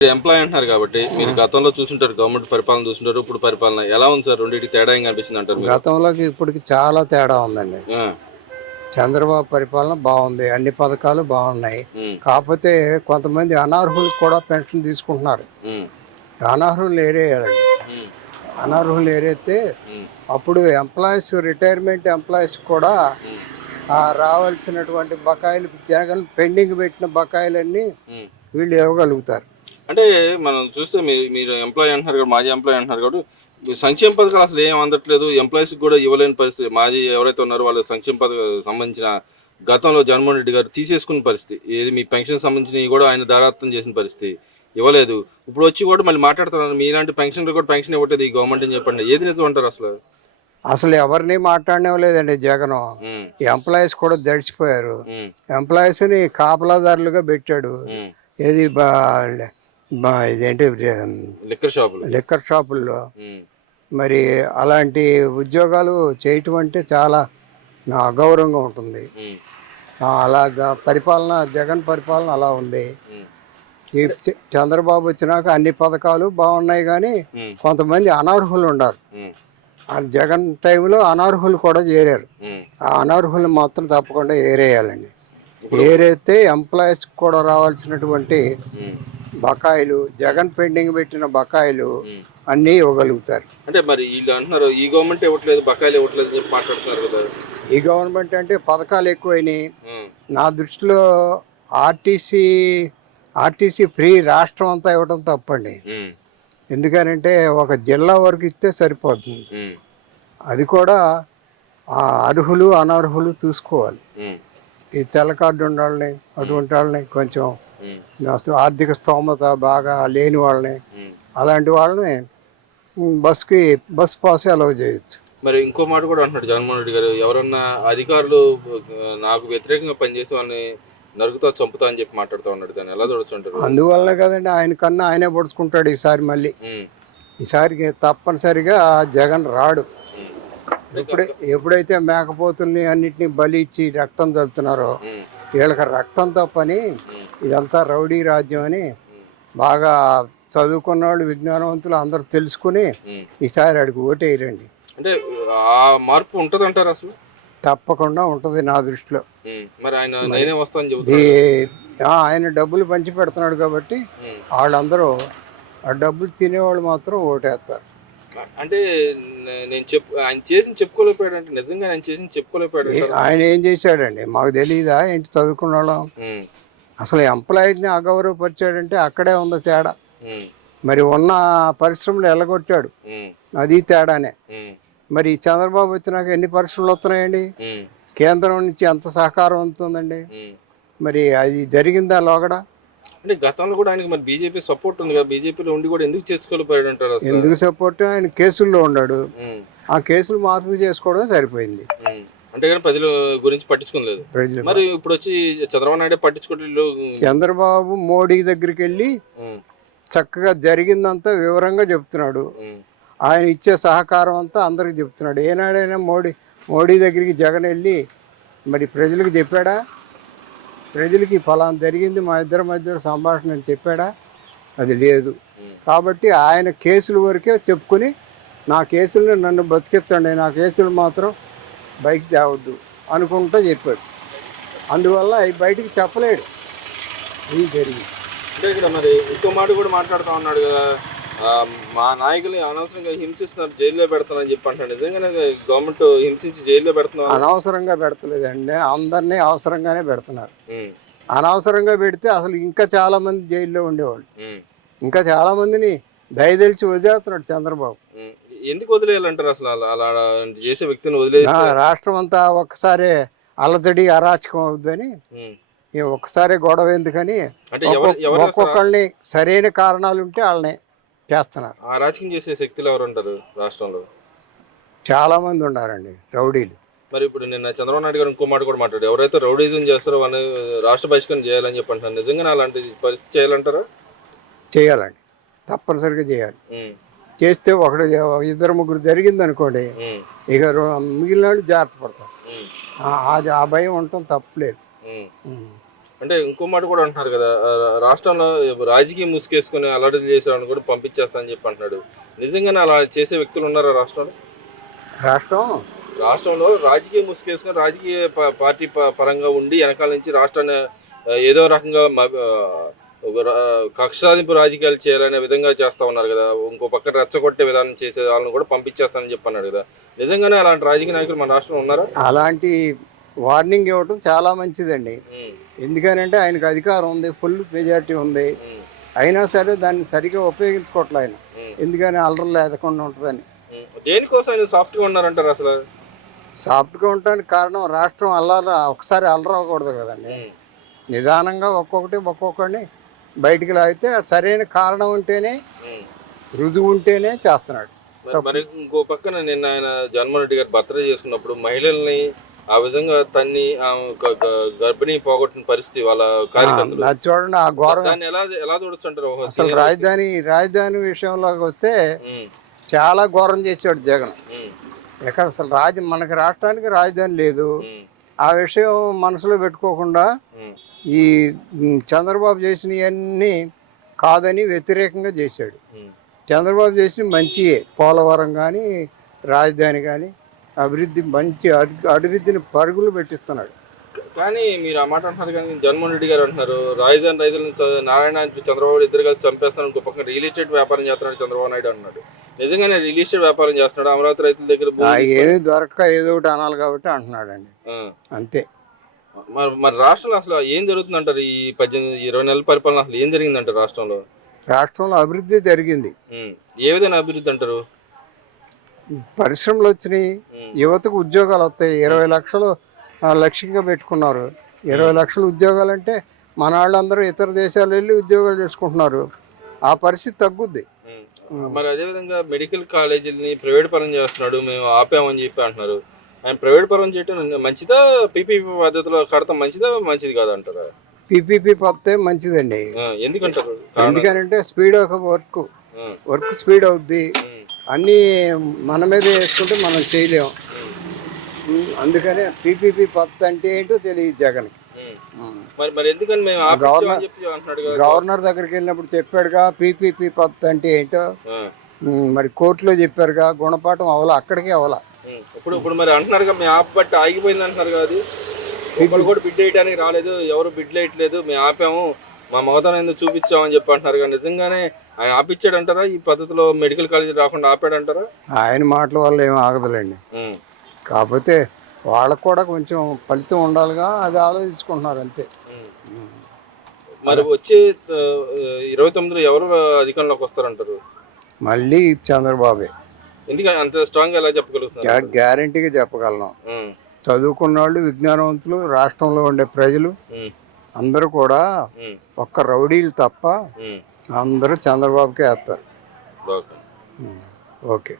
Employee అంటున్నారు కాబట్టి మీరు గతంలో చూసుంటారు గవర్నమెంట్ పరిపాలన చూసుంటారు ఇప్పుడు పరిపాలన ఎలా ఉంది సార్? రెండింటికి తేడా ఏం కనిపిస్తుంది అంటారు మీరు? గతంలోకి ఇప్పటికి చాలా తేడా ఉందండి. ఆ, చంద్రబాబు పరిపాలన బాగుంది అన్ని పథకాలు బాగున్నాయి. ఉమ్, కాకపోతే కొంతమంది అనర్హులకు కూడా పెన్షన్ తీసుకుంటున్నారు. ఉమ్, అనర్హులు ఏరేయాలండి ఉమ్, అనర్హులు ఏరైతే ఉమ్, అప్పుడు ఎంప్లాయీస్ రిటైర్మెంట్ ఎంప్లాయీస్ కూడా ఆ రావాల్సినటువంటి బకాయిలు జగన్ పెండింగ్ పెట్టిన బకాయిలన్నీ ఉమ్. వీళ్ళు ఇవ్వగలుగుతారు. అంటే మనం చూస్తే మీరు మీరు ఎంప్లాయ్ అంటున్నారు కాబట్టి మాజీ ఎంప్లాయ్ అంటున్నారు కాబట్టి సంక్షేమ పథకాలు అసలు ఏం అందట్లేదు. ఎంప్లాయీస్ కూడా ఇవ్వలేని పరిస్థితి. మాజీ ఎవరైతే ఉన్నారో వాళ్ళ సంక్షేమ పథకాలకు సంబంధించిన గతంలో జగన్మోహన్ రెడ్డి గారు తీసేసుకున్న పరిస్థితి. ఏది మీ పెన్షన్ సంబంధించినవి కూడా ఆయన దారాత్వం చేసిన పరిస్థితి. ఇవ్వలేదు. ఇప్పుడు వచ్చి కూడా మళ్ళీ మాట్లాడుతున్నారు. మీలాంటి పెన్షన్ కూడా పెన్షన్ ఇవ్వట్లేదు ఈ గవర్నమెంట్ అని చెప్పండి. ఏది నిజం అంటారు అసలు? అసలు ఎవరిని మాట్లాడలేదండి జగన్. ఎంప్లాయీస్ కూడా దడిచిపోయారు. ఎంప్లాయీస్ని కాపలాదారులుగా పెట్టాడు. ఏది బా- ఇదేంటి లిక్కర్ షాపులు లిక్కర్ షాపుల్లో ఉమ్, మరి అలాంటి ఉద్యోగాలు చేయటం అంటే చాలా అగౌరవంగా ఉంటుంది. ఆ, అలాగా పరిపాలన జగన్ పరిపాలన అలా ఉంది. చ- చంద్రబాబు వచ్చినాక అన్ని పథకాలు బాగున్నాయి కానీ కొంతమంది అనర్హులు ఉన్నారు జగన్ టైంలో అనర్హులు కూడా చేరారు. ఆ అనర్హులు మాత్రం తప్పకుండా ఏరేయాలండి. ఏరైతే ఎంప్లాయీస్ కూడా రావాల్సినటువంటి బకాయిలు జగన్ పెండింగ్ పెట్టిన బకాయిలు. అన్నీ ఇవ్వగలుగుతారు. అంటే మరి వీళ్ళు అంటున్నారు ఈ గవర్నమెంట్ ఇవ్వట్లేదు బకాయిలు ఇవ్వట్లేదు అని చెప్పి మాట్లాడుతున్నారు కదా. ఈ గవర్నమెంట్ అంటే పథకాలు ఎక్కువైనాయి. నా దృష్టిలో ఆర్టీసీ ఆర్టీసీ ఫ్రీ రాష్ట్రం అంతా ఇవ్వడం తప్పండి. ఎందుకనంటే ఒక జిల్లా వరకు ఇస్తే సరిపోతుంది. అది కూడా ఆ అర్హులు అనర్హులు చూసుకోవాలి. ఈ తెల్ల కార్డు ఉన్న వాళ్ళని అటువంటి వాళ్ళని కొంచెం ఆర్థిక స్తోమత బాగా లేని వాళ్ళని. అలాంటి వాళ్ళని బస్కి బస్ పాస్ అలౌ చేయొచ్చు. మరి ఇంకో మాట కూడా అంటున్నాడు జగన్మోహన్ రెడ్డి గారు ఎవరన్నా అధికారులు నాకు వ్యతిరేకంగా పనిచేసే వాళ్ళని నరుకుతా చంపుతా అని చెప్పి మాట్లాడుతూ ఉన్నాడు దాన్ని. ఎలా చూడొచ్చు అందువల్ల కదండి ఆయన కన్నా ఆయనే పొడుచుకుంటాడు ఈసారి మళ్ళీ. ఈసారికి తప్పనిసరిగా జగన్ రాడు. ఎప్పుడై ఎప్పుడైతే మేకపోతుల్ని అన్నిటినీ బలి ఇచ్చి రక్తం చల్లుతున్నారో వీళ్ళకి రక్తంతో పని ఇదంతా రౌడీ రాజ్యం అని బాగా చదువుకున్న వాళ్ళు విజ్ఞానవంతులు అందరూ తెలుసుకుని ఈసారి అడిగి ఓటేయరండి. అంటే ఆ మార్పు ఉంటది అంటారు అసలు? తప్పకుండా ఉంటుంది నా దృష్టిలో. మరి ఆయన ఆయన డబ్బులు పంచి పెడుతున్నాడు కాబట్టి వాళ్ళందరూ ఆ డబ్బులు తినేవాళ్ళు మాత్రం ఓటేస్తారు. అంటే నేను చెప్పు ఆయన చేసిన చెప్పుకోలేకపోయాడు అంటే నిజంగా ఆయన చేసిన చెప్పుకోలేకపోయాడు ఆయన ఏం చేశాడండి? మాకు తెలియదా ఏంటి చదువుకున్న వాళ్ళం? అసలు ఎంప్లాయీని అగౌరవపరిచాడంటే అక్కడే ఉంది తేడా. మరి ఉన్న పరిశ్రమలు ఎల్లగొట్టాడు అది తేడానే. మరి చంద్రబాబు వచ్చినాక ఎన్ని పరిశ్రమలు వస్తున్నాయండి? కేంద్రం నుంచి ఎంత సహకారం అందుతుందండి? ఉమ్. మరి అది జరిగిందా లోగడ? అంటే గతంలో కూడా ఆయనకి మరి బీజేపీ సపోర్ట్ ఉంది కదా బీజేపీలో ఉండి కూడా ఎందుకు చేసుకోలేకపోయాడు అంటారు ఎందుకు సపోర్ట్ ఆయన కేసుల్లో ఉన్నాడు. ఆ కేసులు మార్పు చేసుకోవడం సరిపోయింది. అంటే కానీ ప్రజల గురించి పట్టించుకోలేదు. మరి ఇప్పుడు వచ్చి చంద్రబాబు నాయుడు పట్టించుకోవట్లేదు చంద్రబాబు మోడీ దగ్గరికి వెళ్ళి చక్కగా జరిగిందంతా వివరంగా చెప్తున్నాడు. ఆయన ఇచ్చే సహకారం అంతా అందరికి చెప్తున్నాడు. ఏనాడైనా మోడీ మోడీ దగ్గరికి జగన్ వెళ్ళి మరి ప్రజలకు చెప్పాడా? ప్రజలకి ఫలానా జరిగింది మా ఇద్దరి మధ్య సంభాషణ అని చెప్పాడా? అది లేదు. కాబట్టి ఆయన కేసుల వరకే చెప్పుకొని నా కేసులను నన్ను బతికించండి నా కేసులు మాత్రం బైక్ తేవద్దు అనుకుంటూ చెప్పాడు. అందువల్ల అవి బయటికి చెప్పలేడు. ఇది జరిగింది? అంటే ఇక్కడ మరి ఇంకో మాట కూడా మాట్లాడుతూ ఉన్నాడు కదా. మా నాయకుల్ని అనవసరంగా హింసిస్తున్నారు జైల్లో పెడతానని చెప్పి అంటాడు నిజంగానే గవర్నమెంట్ హింసించి జైల్లో పెడుతున్నారు. అనవసరంగా పెడతలేదండి. అందరినీ అవసరంగానే పెడుతున్నారు. అనవసరంగా పెడితే అసలు ఇంకా చాలా మంది జైల్లో ఉండేవాళ్ళు. ఇంకా చాలా మందిని దయదలిచి వదిలేస్తున్నాడు చంద్రబాబు. ఎందుకు వదిలేయాలంటారు అసలు అలా చేసే వ్యక్తిని వదిలేసి? నా రాష్ట్రం అంతా ఒక్కసారే అల్లతడి అరాచకం అవుద్దని ఒక్కసారే గొడవ ఎందుకని ఒక్కొక్కళ్ళని సరైన కారణాలు ఉంటే వాళ్ళని. చేస్తున్నారు. ఆ రాజకీయం చేసే శక్తులు ఎవరు ఉంటారు రాష్ట్రంలో? చాలా మంది ఉన్నారండి రౌడీలు. మరి ఇప్పుడు నిన్న చంద్రబాబు నాయుడు గారు ఇంకో మాట కూడా మాట్లాడు ఎవరైతే రౌడీజం చేస్తారో వాళ్ళని రాష్ట్ర బహిష్కరణ చేయాలని చెప్పి అంటున్నారు నిజంగానే అలాంటి పరిస్థితి చేయాలంటారా? చేయాలండి. తప్పనిసరిగా చేయాలి. చేస్తే ఒకడు ఇద్దరు ముగ్గురు జరిగింది అనుకోండి ఇక మిగిలిన వాళ్ళు జాగ్రత్త పడతారు. ఆ- భయం ఉండటం తప్పలేదు. అంటే ఇంకో మాట కూడా అంటున్నారు కదా రాష్ట్రంలో రాజకీయ ముసుగేసుకుని అలర్ట్ చేసేవాడిని కూడా పంపించేస్తా అని చెప్పి అంటున్నాడు. నిజంగానే అలా చేసే వ్యక్తులు ఉన్నారా రాష్ట్రంలో? రాష్ట్రం? రాష్ట్రంలో రాజకీయ ముసుగేసుకుని రాజకీయ పార్టీ పరంగా ఉండి వెనకాల నుంచి రాష్ట్రాన్ని ఏదో రకంగా కక్షాదింపు రాజకీయాలు చేయాలనే విధంగా చేస్తా ఉన్నారు కదా ఇంకో పక్కన రెచ్చగొట్టే విధానం చేసే వాళ్ళని కూడా పంపించేస్తానని చెప్పి అన్నాడు కదా. నిజంగానే అలాంటి రాజకీయ నాయకులు మన రాష్ట్రంలో ఉన్నారా? అలాంటి వార్నింగ్ ఇవ్వటం చాలా మంచిదండి. ఎందుకనంటే ఆయనకు అధికారం ఉంది ఫుల్ మెజారిటీ ఉంది. అయినా సరే దాన్ని సరిగా ఉపయోగించుకోవట్లే ఆయన. ఎందుకని అల్లరి లేకుండా ఉంటుందని. దేనికోసం ఆయన సాఫ్ట్గా ఉన్నారంటారు అసలు? సాఫ్ట్గా ఉండటానికి కారణం రాష్ట్రం అల్లర ఒకసారి అల్లరవ్వకూడదు కదండి. ఉమ్, నిదానంగా ఒక్కొక్కటి ఒక్కొక్కడిని బయటికి లాగితే సరైన కారణం ఉంటేనే. రుజువు ఉంటేనే చేస్తున్నాడు. మరి- ఇంకో పక్కన నిన్న ఆయన జగన్మోహన్ రెడ్డి గారు బర్త్డే చేసుకున్నప్పుడు మహిళల్ని ఆ విధంగా తన్ని గర్భిణీ పోగొట్టిన పరిస్థితి వాళ్ళ కార్యకర్తలు. చూడండి ఆ ఘోరం. దాన్ని ఎలా ఎలా చూడొచ్చు అసలు రాజధాని రాజధాని విషయంలోకి వస్తే చాలా ఘోరం చేశాడు జగన్. ఎక్కడ అసలు రాజ మనకి రాష్ట్రానికి రాజధాని లేదు. ఆ విషయం మనసులో పెట్టుకోకుండా ఈ చంద్రబాబు చేసినవన్నీ కాదని వ్యతిరేకంగా చేశాడు. చంద్రబాబు చేసిన మంచియే. పోలవరం కానీ రాజధాని కానీ అభివృద్ధి మంచి అభి- అభివృద్ధిని పరుగులు పెట్టిస్తున్నాడు. కానీ మీరు ఆ మాట అంటున్నారు కానీ జగన్మోహన్ రెడ్డి గారు అంటున్నారు రాజధాని రైతులను నారాయణ చంద్రబాబు ఇద్దరు కలిసి చంపేస్తాను పక్కన రియల్ ఎస్టేట్ వ్యాపారం చేస్తున్నాడు చంద్రబాబు నాయుడు అన్నాడు నిజంగానే రియల్ ఎస్టేట్ వ్యాపారం చేస్తున్నాడు అమరావతి రైతుల దగ్గర ఏమీ దొరక్క ఏదో ఒకటి అనాలి కాబట్టి అంటున్నాడండి. ఆ. అంతే. మరి మరి రాష్ట్రంలో అసలు ఏం జరుగుతుంది అంటారు ఈ పద్దెనిమిది ఇరవై నెలల పరిపాలన అసలు ఏం జరిగిందంటారు రాష్ట్రంలో? రాష్ట్రంలో అభివృద్ధి జరిగింది. ఏ విధంగా అభివృద్ధి అంటారు? పరిశ్రమలు వచ్చినాయి. యువతకు ఉద్యోగాలు వస్తాయి ఇరవై లక్షలు లక్ష్యంగా పెట్టుకున్నారు. ఇరవై లక్షల ఉద్యోగాలు అంటే మన వాళ్ళందరూ ఇతర దేశాలు వెళ్ళి ఉద్యోగాలు చేసుకుంటున్నారు. ఆ పరిస్థితి తగ్గుద్ది. మరి అదే విధంగా మెడికల్ కాలేజీలని ప్రైవేట్ పరం చేస్తున్నాడు మేము ఆపామని చెప్పి అంటున్నారు. ఆయన ప్రైవేట్ పరం చేయటం మంచిదా? పీపీపీ పద్ధతిలో కడతాం మంచిదా? మంచిది కాదా అంటారా పీపీపీ పత్తే మంచిదండి. ఎందుకంటారు? ఎందుకనంటే speed of work. Work speed అవుద్ది. అన్నీ మన మీద వేసుకుంటే మనం చేయలేం. ఉమ్, ఉమ్, అందుకనే పీపీపీ పత్తి అంటే ఏంటో తెలియదు జగన్ ఉమ్. మరి మరి ఎందుకని మేము కదా? గవర్నర్ దగ్గరికి వెళ్ళినప్పుడు చెప్పాడుగా పీపీపీ పత్తి అంటే ఏంటో మరి కోర్టులో చెప్పారుగా గుణపాఠం అవల అక్కడికే అవల. ఇప్పుడు ఇప్పుడు మరి అంటున్నారు ఆపబట్టి ఆగిపోయింది అంటున్నారు కదా ఒకళ్ళు కూడా బిడ్ వేయడానికి రాలేదు ఎవరు బిడ్ వేయట్లేదు మేము ఆపాము మా మగతనం ఎందుకు చూపించామని చెప్పి అంటున్నారు కదా. నిజంగానే ఆయన ఆపిచ్చాడు అంటారా ఈ పద్ధతిలో మెడికల్ కాలేజీ రాకుండా ఆపాడంటారా? ఆయన మాటల వల్ల ఏం ఆగదులేండి. కాకపోతే వాళ్ళకు కూడా కొంచెం ఫలితం ఉండాలిగా అది ఆలోచించుకుంటున్నారు అంతే. మరి వచ్చే ఇరవై తొమ్మిదిలో ఎవరు అధికారంలోకి వస్తారంటారు? మళ్ళీ చంద్రబాబే. ఎందుకని అంత స్ట్రాంగ్ ఎలా చెప్పగలుగుతున్నారు? గ్యారంటీగా చెప్పగలను. చదువుకున్న వాళ్ళు విజ్ఞానవంతులు రాష్ట్రంలో ఉండే ప్రజలు అందరూ కూడా ఒక్క రౌడీలు తప్ప. అందరూ చంద్రబాబుకే వేస్తారు. ఓకే.